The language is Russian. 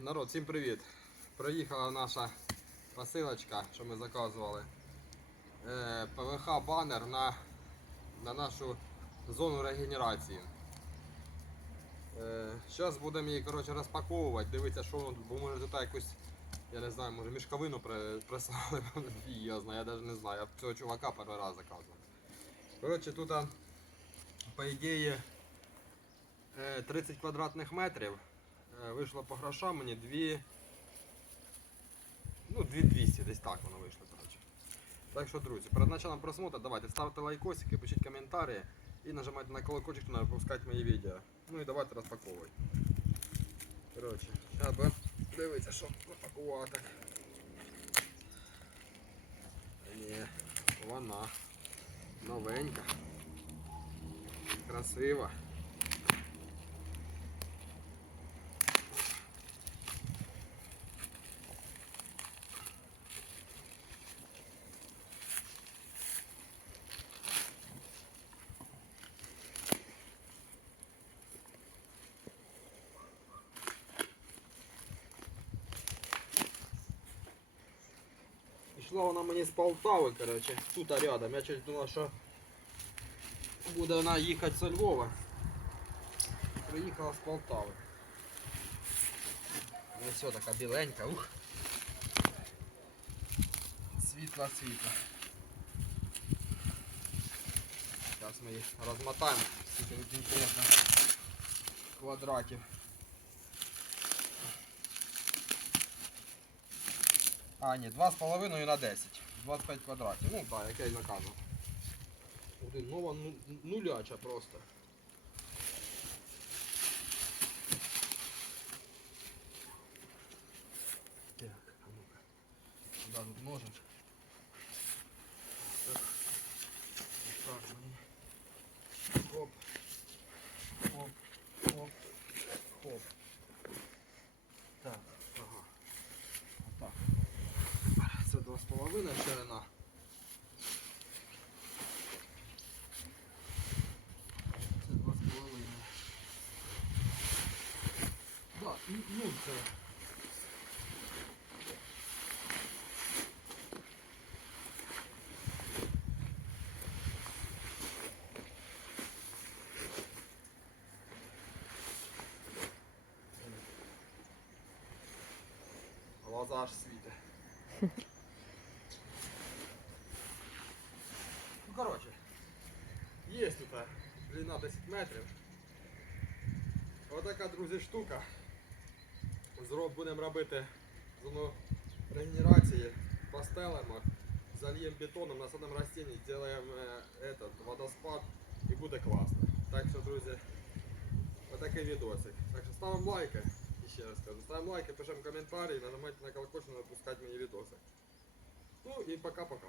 Народ, всім привіт! Приїхала наша посилочка, що ми заказували. Е, ПВХ банер на, на нашу зону регенерації. Зараз будемо її коротше, розпаковувати, дивитися, що воно тут, бо може тут якусь, я не знаю, може мішковину прислали, я знаю, я навіть не знаю, я цього чувака перший раз заказував. Коротше, тут, по ідеї, е, 30 квадратних метрів. Е, Вийшло по грошам мені 2. Ну, 2200, десь так воно вийшло, коротше. Так що, друзі, перед началом просмотру давайте ставте лайкосики, пишіть коментарі і нажимайте на колокольчик, щоб не пропускати мої відео. Ну і давайте розпаковувати. Коротше, зараз будемо дивитися, що запакувати. Ні, вона новенька. Красива. Пішла вона мені з Полтави, коротше, тут рядом. Я чуть думав, що буде вона їхати з Львова. Приїхала з Полтави. Ну все, така біленька, ух. Світла, світла. Зараз ми їх розмотаємо, скільки тут інтересно квадратів. А, ні, 2,5 на 10. 25 квадратів. Ну так, як я і заказував. Один нова ну, нуляча просто. Так, а ну-ка. Куда тут ножик? Половиною ширина. Це два з половиною. Да, ну це. Глаза аж світить. коротше, є тут а, длина 10 метрів. Отака, друзі, штука. Зроб будемо робити зону регенерації, постелимо, зальємо бетоном, насадимо растіння, зробимо е, этот, водоспад і буде класно. Так що, друзі, отакий відосик. Так що ставимо лайки. І ще раз скажу, ставимо лайки, пишемо коментарі, нажимайте на колокольчик, не пропускати мені відоси. Ну і пока-пока.